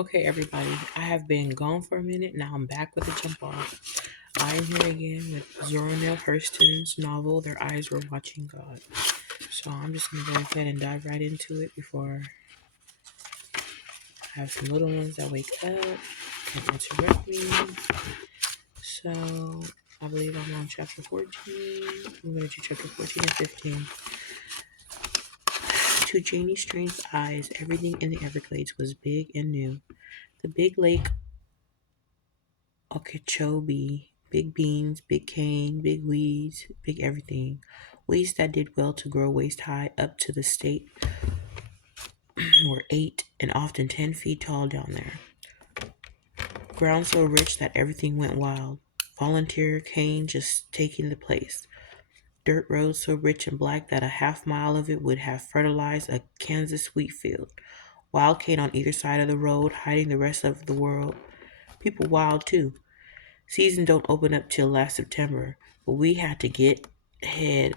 Okay, everybody, I have been gone for a minute. Now I'm back with a jump off. I am here again with Zora Neale Hurston's novel, Their Eyes Were Watching God. So I'm just going to go ahead and dive right into it before I have some little ones that wake up and interrupt me. So I believe I'm on chapter 14. I'm going to do chapter 14 and 15. To Janie Strain's eyes, everything in the Everglades was big and new. The big lake Okeechobee, big beans, big cane, big weeds, big everything. Weeds that did well to grow waist high up to the state were 8 and often 10 feet tall down there. Ground so rich that everything went wild. Volunteer cane just taking the place. Dirt roads so rich and black that a half mile of it would have fertilized a Kansas wheat field. Wild cane on either side of the road, hiding the rest of the world. People wild too. Season don't open up till last September, but we had to head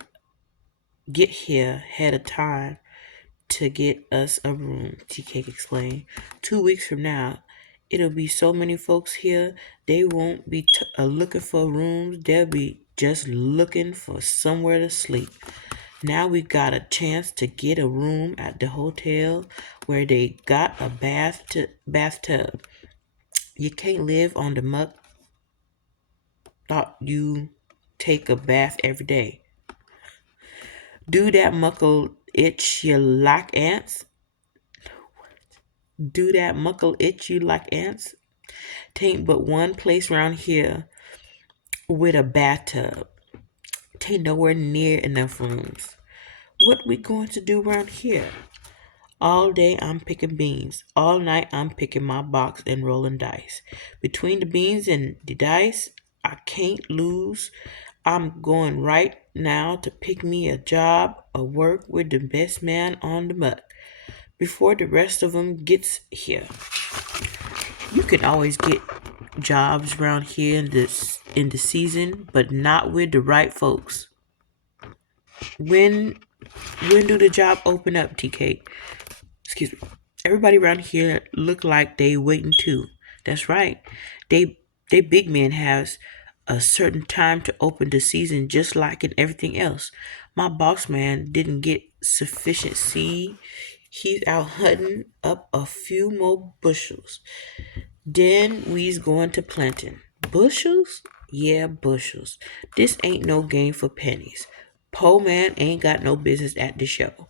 get here ahead of time to get us a room, T-Cake explained. 2 weeks from now, it'll be so many folks here, they won't be looking for rooms, they'll be just looking for somewhere to sleep. Now we got a chance to get a room at the hotel where they got a bathtub. You can't live on the muck. Thought you take a bath every day. Do that muckle itch you like ants? Do that muckle itch you like ants? Tain't but one place round here with a bathtub. Tain't nowhere near enough rooms. What we going to do round here? All day I'm picking beans. All night I'm picking my box and rolling dice. Between the beans and the dice, I can't lose. I'm going right now to pick me a job or work with the best man on the muck before the rest of them gets here. You can always get jobs around here in the season, but not with the right folks. When do the job open up, TK? Excuse me. Everybody around here look like they waiting too. That's right. They big men has a certain time to open the season just like in everything else. My boss man didn't get sufficient seed. He's out hunting up a few more bushels. Then we's going to planting. Bushels? Yeah, bushels. This ain't no game for pennies. Po man ain't got no business at the show.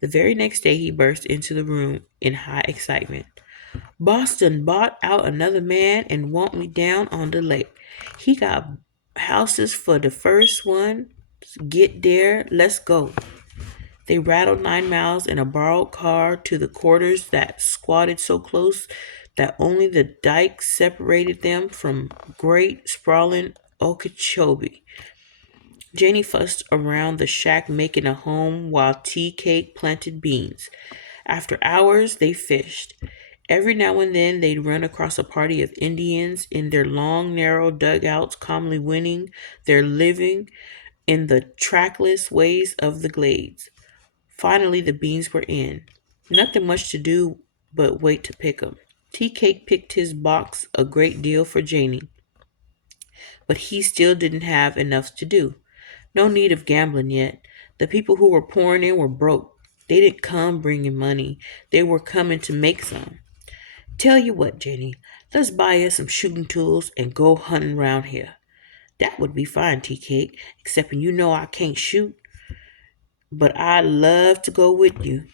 The very next day he burst into the room in high excitement. Boston bought out another man and want me down on the lake. He got houses for the first one. Get there, let's go. They rattled 9 miles in a borrowed car to the quarters that squatted so close that only the dike separated them from great sprawling Okeechobee. Janie fussed around the shack making a home while Tea Cake planted beans. After hours, they fished. Every now and then, they'd run across a party of Indians in their long, narrow dugouts, calmly winning their living in the trackless ways of the glades. Finally, the beans were in. Nothing much to do but wait to pick 'em. Tea Cake picked his box a great deal for Janie, but he still didn't have enough to do. No need of gambling yet. The people who were pouring in were broke. They didn't come bringing money. They were coming to make some. Tell you what, Jenny, let's buy us some shooting tools and go hunting round here. That would be fine, Tea Cake, excepting you know I can't shoot, but I'd love to go with you.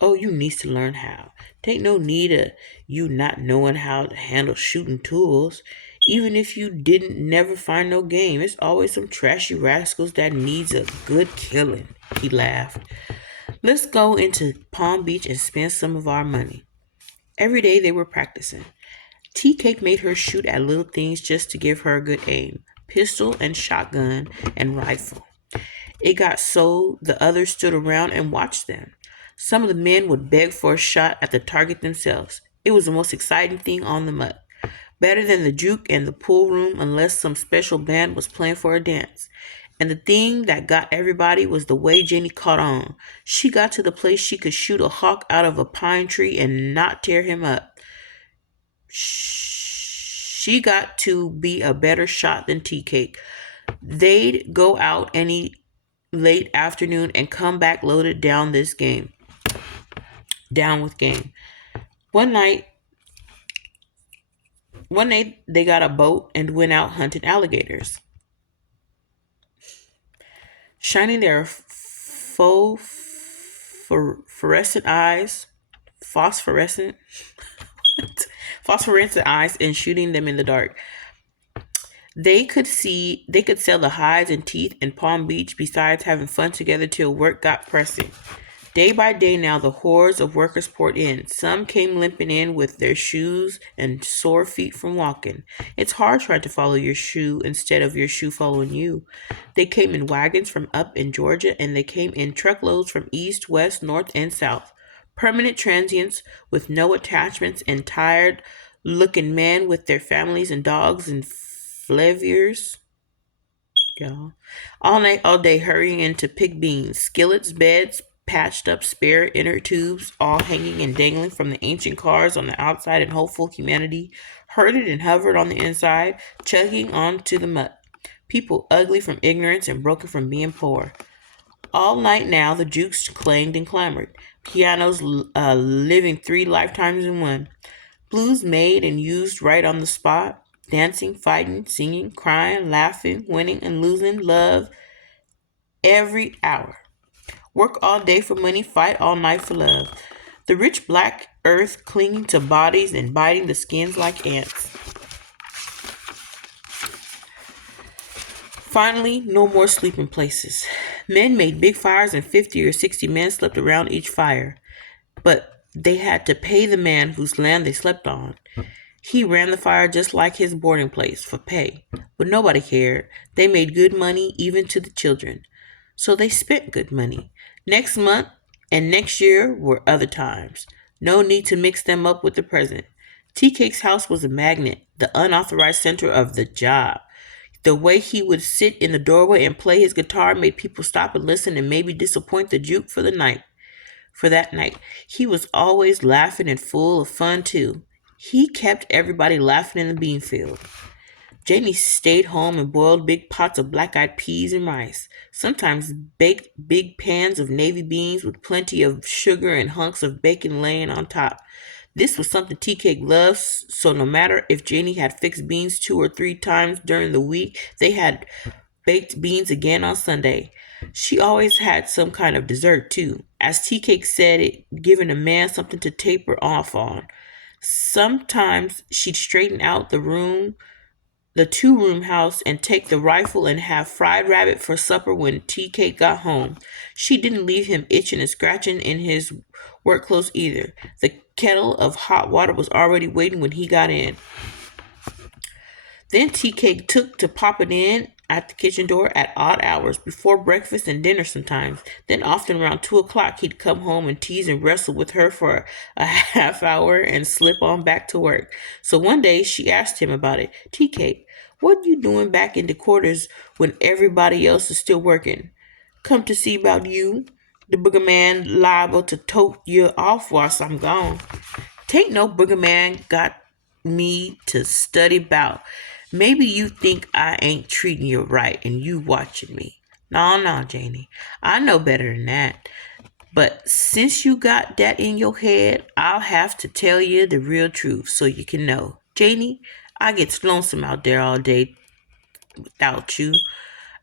Oh, you needs to learn how. Tain't no need of you not knowing how to handle shooting tools. Even if you didn't never find no game, it's always some trashy rascals that needs a good killing. He laughed. Let's go into Palm Beach and spend some of our money. Every day they were practicing. Tea Cake made her shoot at little things just to give her a good aim. Pistol and shotgun and rifle. It got so the others stood around and watched them. Some of the men would beg for a shot at the target themselves. It was the most exciting thing on the muck. Better than the juke and the pool room unless some special band was playing for a dance. And the thing that got everybody was the way Jenny caught on. She got to the place she could shoot a hawk out of a pine tree and not tear him up. She got to be a better shot than Tea Cake. They'd go out any late afternoon and come back loaded down with game. One night, one night they got a boat and went out hunting alligators, shining their fluorescent eyes, phosphorescent, phosphorescent eyes, and shooting them in the dark. They could sell the hides and teeth in Palm Beach besides having fun together till work got pressing. Day by day now the hordes of workers poured in. Some came limping in with their shoes and sore feet from walking. It's hard trying to follow your shoe instead of your shoe following you. They came in wagons from up in Georgia, and they came in truckloads from east, west, north, and south. Permanent transients with no attachments and tired looking men with their families and dogs and flavors, y'all. All night, all day, hurrying in to pick beans, skillets, beds, patched up spare inner tubes, all hanging and dangling from the ancient cars on the outside, and hopeful humanity herded and hovered on the inside, chugging on to the mud. People ugly from ignorance and broken from being poor. All night now, the jukes clanged and clamored, pianos living 3 lifetimes in one, blues made and used right on the spot, dancing, fighting, singing, crying, laughing, winning and losing, love every hour. Work all day for money, fight all night for love. The rich black earth clinging to bodies and biting the skins like ants. Finally, no more sleeping places. Men made big fires and 50 or 60 men slept around each fire. But they had to pay the man whose land they slept on. He ran the fire just like his boarding place for pay. But nobody cared. They made good money even to the children. So they spent good money. Next month and next year were other times. No need to mix them up with the present. Tea Cake's house was a magnet, the unauthorized center of the job. The way he would sit in the doorway and play his guitar made people stop and listen and maybe disappoint the juke for that night. He was always laughing and full of fun too. He kept everybody laughing in the bean field. Janie stayed home and boiled big pots of black-eyed peas and rice, sometimes baked big pans of navy beans with plenty of sugar and hunks of bacon laying on top. This was something Tea Cake loved, so no matter if Janie had fixed beans 2 or 3 times during the week, they had baked beans again on Sunday. She always had some kind of dessert, too. As Tea Cake said, it giving a man something to taper off on. Sometimes she'd straighten out the 2-room house, and take the rifle and have fried rabbit for supper when Tea Cake got home. She didn't leave him itching and scratching in his work clothes either. The kettle of hot water was already waiting when he got in. Then Tea Cake took to popping in at the kitchen door at odd hours, before breakfast and dinner sometimes. Then often around 2 o'clock he'd come home and tease and wrestle with her for a half hour and slip on back to work. So one day she asked him about it. Tea Cake, what you doing back in the quarters when everybody else is still working? Come to see about you. The booger man liable to tote you off whilst I'm gone. Tain't no booger man got me to study about. Maybe you think I ain't treating you right and you watching me. No, Janie. I know better than that. But since you got that in your head, I'll have to tell you the real truth so you can know. Janie, I get lonesome out there all day without you.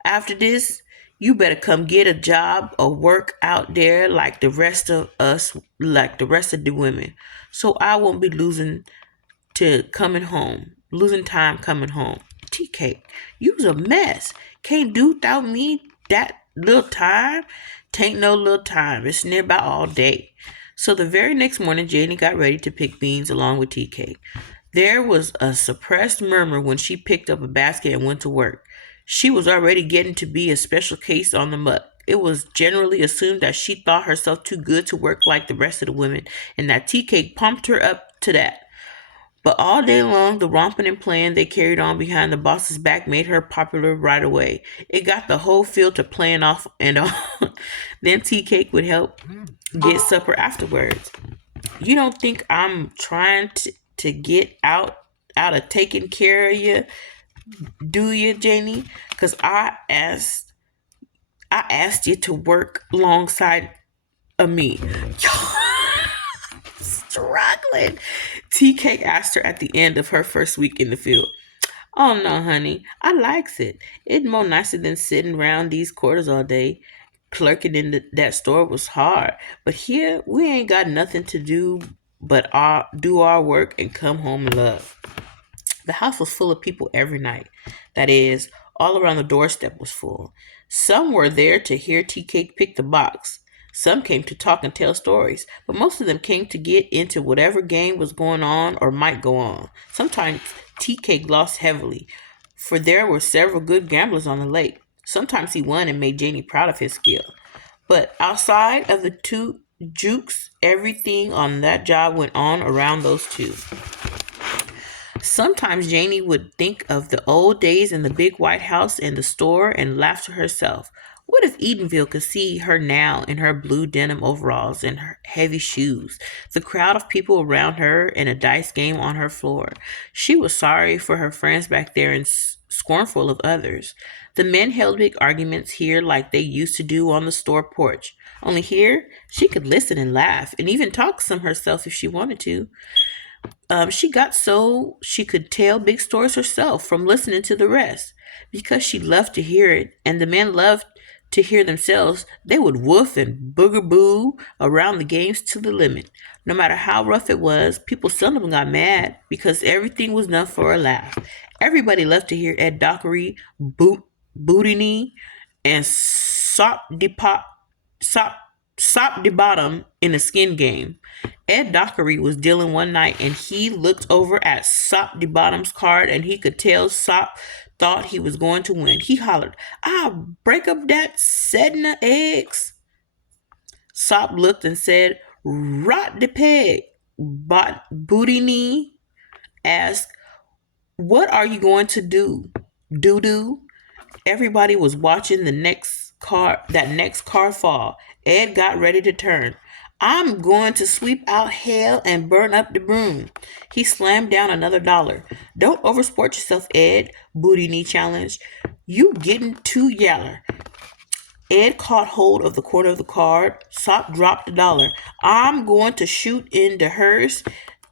After this, you better come get a job or work out there like the rest of us, like the rest of the women. So I won't be losing time coming home. Tea Cake, you's a mess. Can't do without me that little time. Tain't no little time. It's nearby all day. So the very next morning, Janie got ready to pick beans along with Tea Cake. There was a suppressed murmur when she picked up a basket and went to work. She was already getting to be a special case on the muck. It was generally assumed that she thought herself too good to work like the rest of the women, and that Tea Cake pumped her up to that. But all day long, the romping and playing they carried on behind the boss's back made her popular right away. It got the whole field to playing off and on. Then Tea Cake would help get supper afterwards. You don't think I'm trying to to get out of taking care of you, do you, Janie? Because I asked you to work alongside of me. Struggling. TK asked her at the end of her first week in the field. Oh no, honey, I likes it. It's more nicer than sitting around these quarters all day. Clerking in that store was hard, but here we ain't got nothing to do but do our work and come home and love. The house was full of people every night. That is, all around the doorstep was full. Some were there to hear Tea Cake pick the box. Some came to talk and tell stories, but most of them came to get into whatever game was going on or might go on. Sometimes Tea Cake lost heavily, for there were several good gamblers on the lake. Sometimes he won and made Janie proud of his skill. But outside of the two jukes, everything on that job went on around those two. Sometimes Janie would think of the old days in the big white house and the store and laugh to herself. What if Edenville could see her now in her blue denim overalls and her heavy shoes, the crowd of people around her and a dice game on her floor? She was sorry for her friends back there and scornful of others. The men held big arguments here like they used to do on the store porch. Only here, she could listen and laugh and even talk some herself if she wanted to. She got so she could tell big stories herself from listening to the rest. Because she loved to hear it, and the men loved to hear themselves, they would woof and booger-boo around the games to the limit. No matter how rough it was, people seldom got mad because everything was done for a laugh. Everybody loved to hear Ed Dockery, Boudini, and Sop de Bottom in a skin game. Ed Dockery was dealing one night and he looked over at Sop de Bottom's card and he could tell Sop thought he was going to win. He hollered, "I'll break up that setting of eggs." Sop looked and said, "Rot the peg." But Boudini asked, "What are you going to do? Doo-doo?" Everybody was watching that next card fall. Ed got ready to turn. "I'm going to sweep out hell and burn up the broom." He slammed down another $1. "Don't oversport yourself, Ed," Boudini challenged. "You getting too yaller." Ed caught hold of the corner of the card. Sop dropped the $1. "I'm going to shoot in the hearse.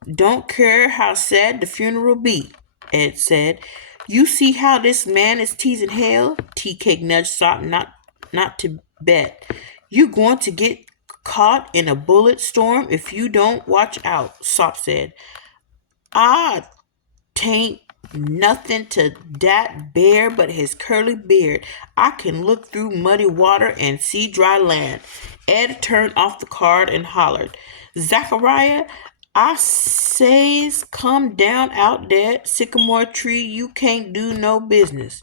Don't care how sad the funeral be," Ed said. "You see how this man is teasing hell?" Tea Cake nudged Sop not to bet. "You going to get caught in a bullet storm if you don't watch out," Sop said. "I tain't nothing to dat bear but his curly beard. I can look through muddy water and see dry land." Ed turned off the card and hollered, "Zachariah, I says come down out that sycamore tree. You can't do no business."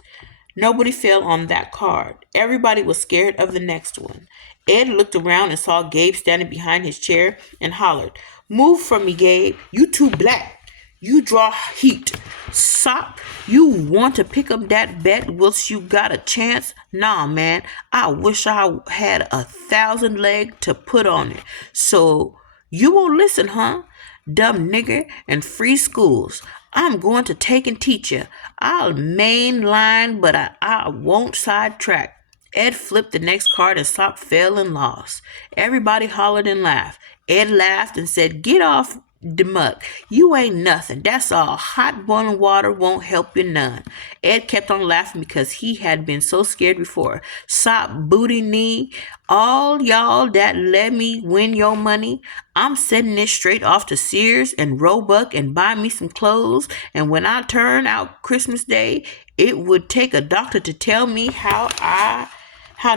Nobody fell on that card. Everybody was scared of the next one. Ed looked around and saw Gabe standing behind his chair and hollered, "Move from me, Gabe. You too black. You draw heat. Sop, you want to pick up that bet whilst you got a chance? Nah, man. I wish I had 1,000 legs to put on it. So you won't listen, huh? Dumb nigger, and free schools. I'm going to take and teach you. I'll main line, but I won't sidetrack." Ed flipped the next card and Sop fell and lost. Everybody hollered and laughed. Ed laughed and said, "Get off the muck. You ain't nothing. That's all. Hot boiling water won't help you none." Ed kept on laughing because he had been so scared before. "Sop, booty knee, all y'all that let me win your money, I'm sending this straight off to Sears and Roebuck and buy me some clothes. And when I turn out Christmas Day, it would take a doctor to tell me how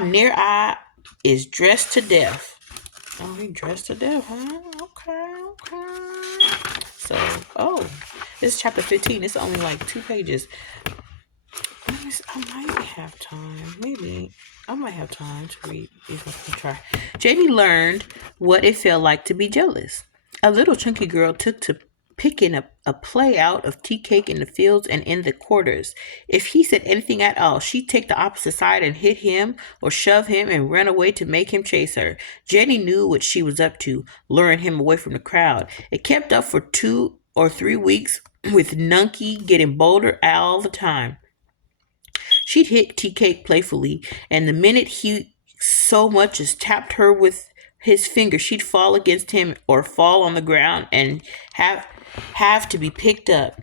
near I is dressed to death." Oh, he dressed to death, huh? Okay. So, this is chapter 15. It's only like 2 pages. I might have time. Maybe. I might have time to read these. Let me try. Janie learned what it felt like to be jealous. A little chunky girl took to picking a play out of Tea Cake in the fields and in the quarters. If he said anything at all, she'd take the opposite side and hit him or shove him and run away to make him chase her. Jenny knew what she was up to, luring him away from the crowd. It kept up for or 3 weeks with Nunky getting bolder all the time. She'd hit Tea Cake playfully, and the minute he so much as tapped her with his finger, she'd fall against him or fall on the ground and have to be picked up.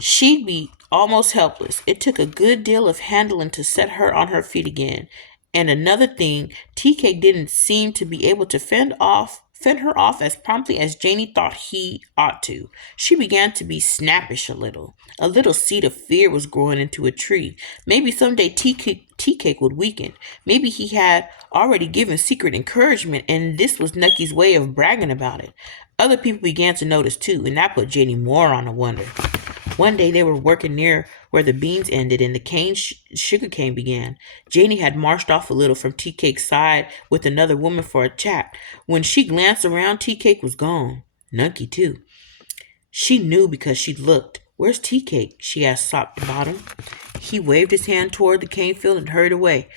She'd be almost helpless. It took a good deal of handling to set her on her feet again. And another thing, Tea Cake didn't seem to be able to fend her off as promptly as Janie thought he ought to. She began to be snappish a little. A little seed of fear was growing into a tree. Maybe someday Tea Cake would weaken. Maybe he had already given secret encouragement, and this was Nucky's way of bragging about it. Other people began to notice too, and that put Janie more on a wonder. One day they were working near where the beans ended and the sugar cane began. Janie had marched off a little from Tea Cake's side with another woman for a chat. When she glanced around, Tea Cake was gone. Nunky, too. She knew because she looked. "Where's Tea Cake?" she asked Sop the Bottom. He waved his hand toward the cane field and hurried away.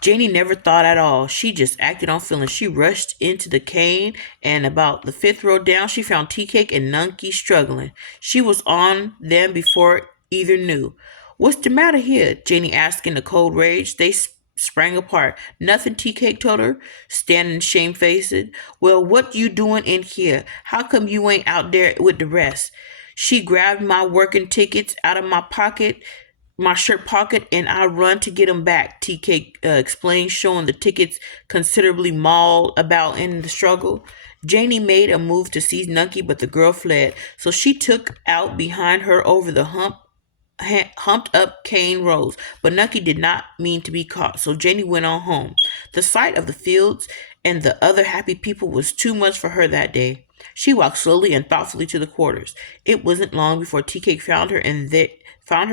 Janie never thought at all. She just acted on feeling. She rushed into the cane, and about the fifth row down, she found Tea Cake and Nunky struggling. She was on them before either knew. "What's the matter here?" Janie asked in a cold rage. They sprang apart. "Nothing," Tea Cake told her, standing shamefaced. "Well, what you doing in here? How come you ain't out there with the rest?" She grabbed my working tickets out of my shirt pocket, and I run to get 'em back, Tea Cake explained, showing the tickets considerably mauled about in the struggle. Janie made a move to seize Nunky, but the girl fled, so she took out behind her over the humped up cane rose. But Nunky did not mean to be caught, so Janie went on home. The sight of the fields and the other happy people was too much for her that day. She walked slowly and thoughtfully to the quarters. It wasn't long before Tea Cake found her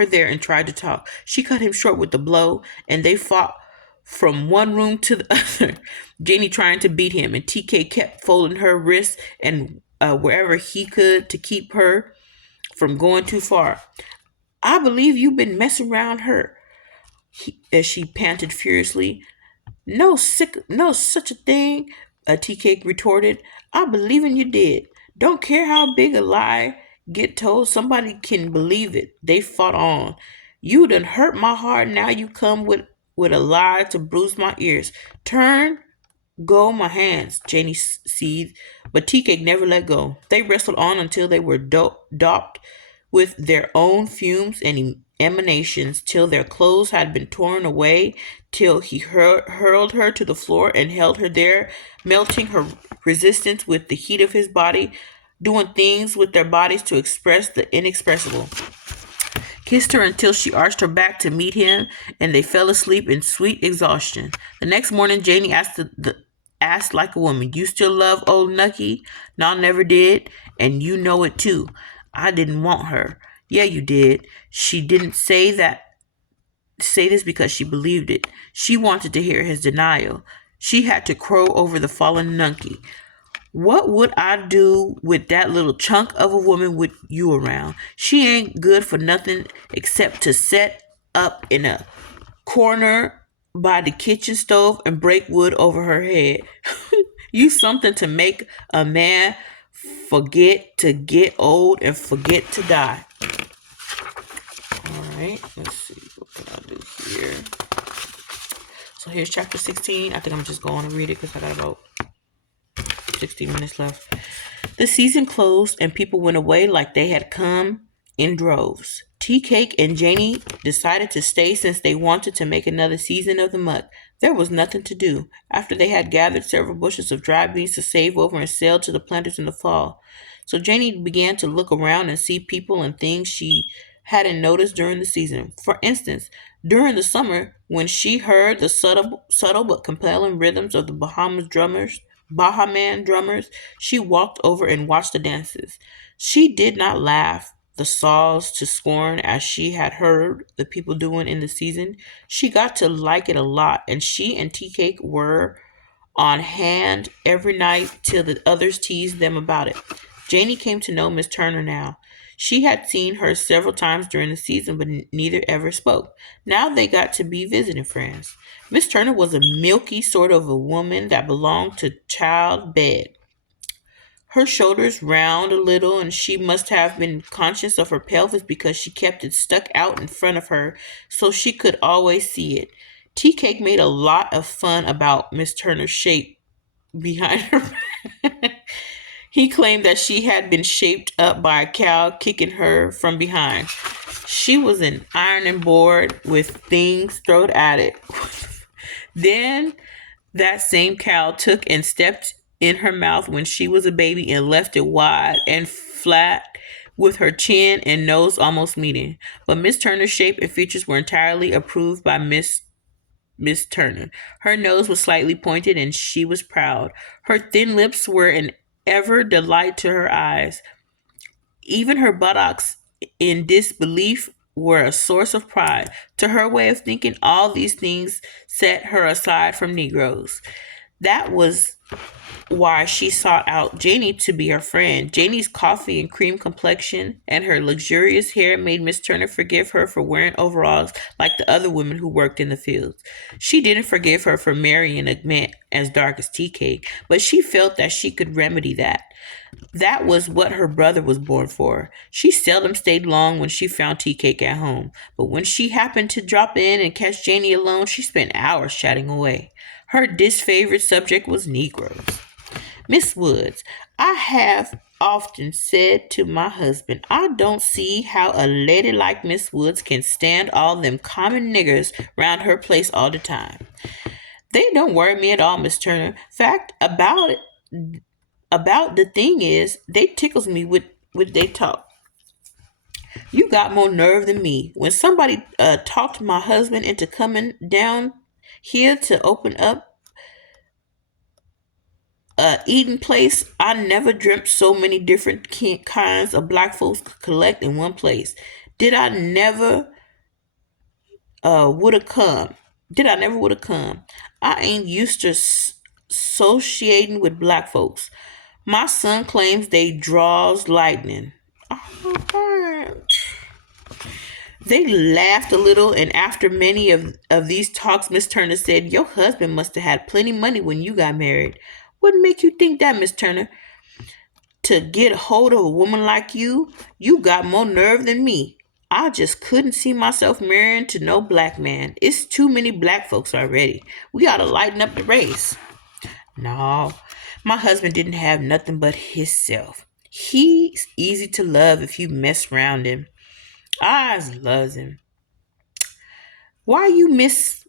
there and tried to talk. She cut him short with a blow, and they fought from one room to the other, Janie trying to beat him, and Tea Cake kept folding her wrists and wherever he could to keep her from going too far. "I believe you've been messing around her," as she panted furiously. No such a thing," Tea Cake retorted. "I believin' you did. Don't care how big a lie get told, somebody can believe it." They fought on. "You done hurt my heart, now you come with a lie to bruise my ears. Turn go my hands," Janie seethed, but Tea Cake never let go. They wrestled on until they were doped with their own fumes and emanations, till their clothes had been torn away, till he hurled her to the floor and held her there, melting her resistance with the heat of his body, doing things with their bodies to express the inexpressible. Kissed her until she arched her back to meet him, and they fell asleep in sweet exhaustion. The next morning, Janie asked like a woman, "You still love old Nucky?" "No, never did, and you know it too." "I didn't want her." "Yeah, you did." She didn't say this because she believed it. She wanted to hear his denial. She had to crow over the fallen Nunky. "What would I do with that little chunk of a woman with you around? She ain't good for nothing except to set up in a corner by the kitchen stove and break wood over her head. You something to make a man forget to get old and forget to die." All right, let's see. What can I do here? So here's chapter 16. I think I'm just going to read it because I got about 16 minutes left. The season closed and people went away like they had come in droves. Tea Cake and Janie decided to stay since they wanted to make another season of the muck. There was nothing to do after they had gathered several bushels of dry beans to save over and sell to the planters in the fall. So Janie began to look around and see people and things she hadn't noticed during the season. For instance, during the summer, when she heard the subtle but compelling rhythms of the Bahaman drummers, she walked over and watched the dances. She did not laugh the saws to scorn as she had heard the people doing in the season. She got to like it a lot, and she and Tea Cake were on hand every night till the others teased them about it. Janie came to know Miss Turner now. She had seen her several times during the season, but neither ever spoke. Now they got to be visiting friends. Miss Turner was a milky sort of a woman that belonged to child bed. Her shoulders round a little, and she must have been conscious of her pelvis because she kept it stuck out in front of her so she could always see it. Tea Cake made a lot of fun about Miss Turner's shape behind her. He claimed that she had been shaped up by a cow kicking her from behind. She was an ironing board with things thrown at it. Then that same cow took and stepped in her mouth when she was a baby and left it wide and flat with her chin and nose almost meeting. But Miss Turner's shape and features were entirely approved by Miss Turner. Her nose was slightly pointed and she was proud. Her thin lips were an ever delight to her eyes. Even her buttocks in disbelief were a source of pride. To her way of thinking, all these things set her aside from Negroes. That was why she sought out Janie to be her friend. Janie's coffee and cream complexion and her luxurious hair made Miss Turner forgive her for wearing overalls like the other women who worked in the fields. She didn't forgive her for marrying a man as dark as Tea Cake, but she felt that she could remedy that. That was what her brother was born for. She seldom stayed long when she found Tea Cake at home, but when she happened to drop in and catch Janie alone, she spent hours chatting away. Her disfavored subject was Negroes. Miss Woods, I have often said to my husband, I don't see how a lady like Miss Woods can stand all them common niggers round her place all the time. They don't worry me at all, Miss Turner. Fact about the thing is, they tickles me with they talk. You got more nerve than me. When somebody talked my husband into coming down here to open up eating place, I never dreamt so many different kinds of black folks could collect in one place. Did I never would have come? Did I never would have come? I ain't used to associating with black folks. My son claims they draws lightning. They laughed a little, and after many of these talks, Miss Turner said, your husband must have had plenty money when you got married. What make you think that, Miss Turner? To get hold of a woman like you, you got more nerve than me. I just couldn't see myself marrying to no black man. It's too many black folks already. We ought to lighten up the race. No, my husband didn't have nothing but hisself. He's easy to love if you mess round him. I loves him. Why you Miss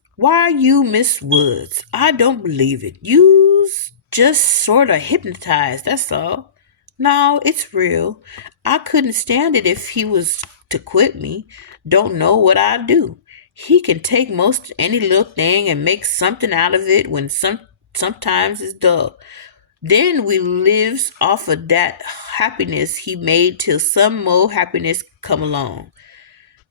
Woods? I don't believe it. You's just sort of hypnotized, that's all. No, it's real. I couldn't stand it if he was to quit me. Don't know what I'd do. He can take most any little thing and make something out of it when sometimes it's dull. Then we lives off of that happiness he made till some more happiness come along.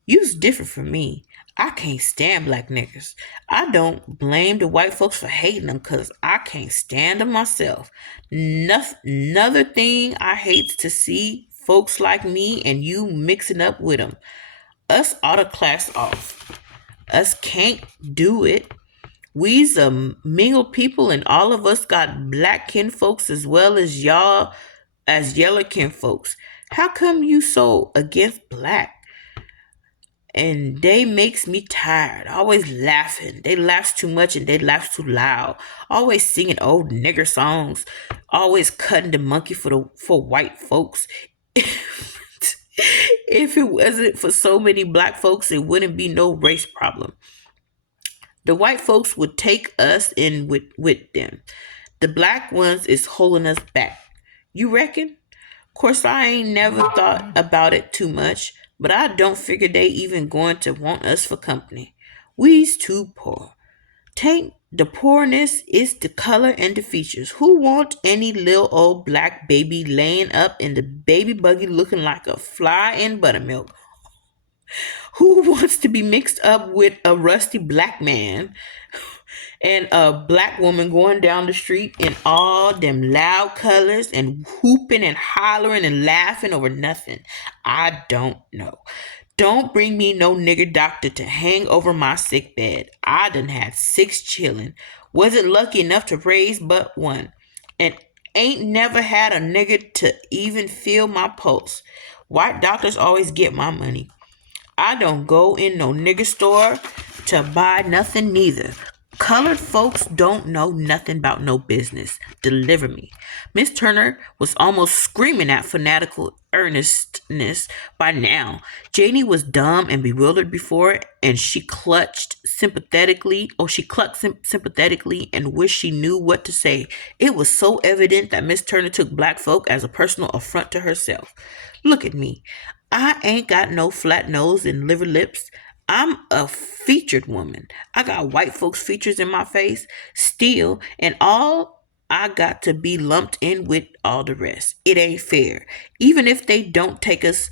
You's different from me. I can't stand black niggers. I don't blame the white folks for hating them because I can't stand them myself. Another thing I hate to see folks like me and you mixing up with them. Us ought to class off. Us can't do it. We's a mingled people and all of us got black kinfolks as well as y'all as yeller kinfolks. How come you so against black? And they makes me tired. Always laughing. They laughs too much and they laughs too loud. Always singing old nigger songs. Always cutting the monkey for white folks. If it wasn't for so many black folks, it wouldn't be no race problem. The white folks would take us in with them. The black ones is holding us back. You reckon? Of course, I ain't never thought about it too much, but I don't figure they even going to want us for company. We's too poor. Tain't the poorness, is the color and the features. Who want any little old black baby laying up in the baby buggy looking like a fly in buttermilk? Who wants to be mixed up with a rusty black man and a black woman going down the street in all them loud colors and whooping and hollering and laughing over nothing? I don't know. Don't bring me no nigger doctor to hang over my sick bed. I done had 6 children. Wasn't lucky enough to raise but one. And Ain't never had a nigga to even feel my pulse. White doctors always get my money. I don't go in no nigga store to buy nothing neither. Colored folks don't know nothing about no business. Deliver me. Miss Turner was almost screaming at fanatical earnestness by now. Janie was dumb and bewildered before, and she clucked sympathetically and wished she knew what to say. It was so evident that Miss Turner took black folk as a personal affront to herself. Look at me. I ain't got no flat nose and liver lips. I'm a featured woman. I got white folks' features in my face still, and all I got to be lumped in with all the rest. It ain't fair. Even if they don't take us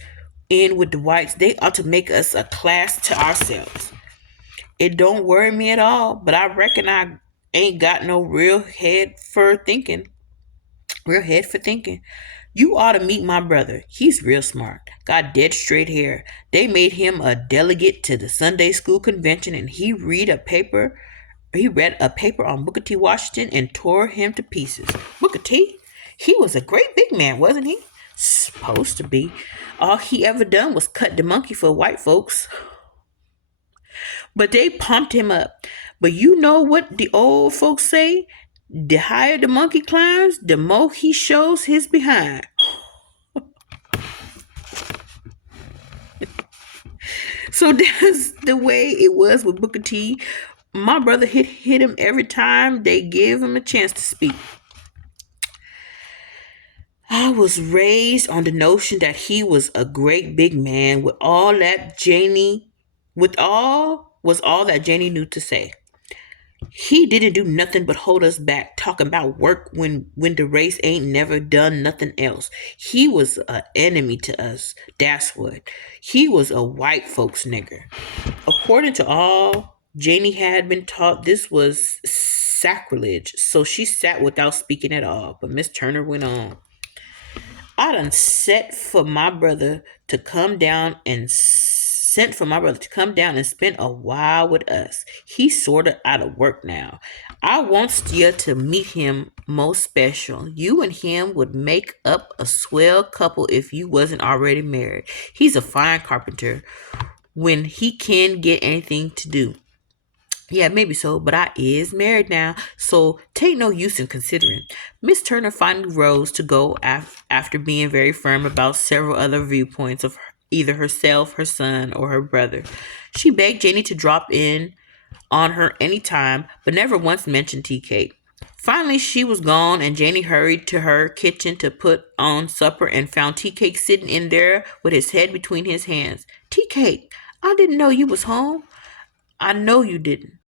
in with the whites, they ought to make us a class to ourselves. It don't worry me at all, but I reckon I ain't got no real head for thinking. You ought to meet my brother. He's real smart. Got dead straight hair. They made him a delegate to the Sunday school convention, and he read a paper on Booker T. Washington and tore him to pieces. Booker T? He was a great big man, wasn't he? Supposed to be. All he ever done was cut the monkey for white folks. But they pumped him up. But you know what the old folks say? The higher the monkey climbs, the more he shows his behind. So that's the way it was with Booker T. My brother hit him every time they gave him a chance to speak. I was raised on the notion that he was a great big man with all that Janie was all that Janie knew to say. He didn't do nothing but hold us back, talking about work when the race ain't never done nothing else. He was an enemy to us. That's what. He was a white folks nigger. According to all Janie had been taught, this was sacrilege, so she sat without speaking at all. But Miss Turner went on. I done sent for my brother to come down and spend a while with us. He's sorta out of work now. I wants you to meet him most special. You and him would make up a swell couple if you wasn't already married. He's a fine carpenter when he can get anything to do. Yeah, maybe so, but I is married now, so tain't no use in considering. Miss Turner finally rose to go after being very firm about several other viewpoints of either herself, her son, or her brother. She begged Janie to drop in on her any time, but never once mentioned tea cake. Finally, she was gone, and Janie hurried to her kitchen to put on supper and found Tea Cake sitting in there with his head between his hands. Tea Cake, I didn't know you was home. I know you didn't.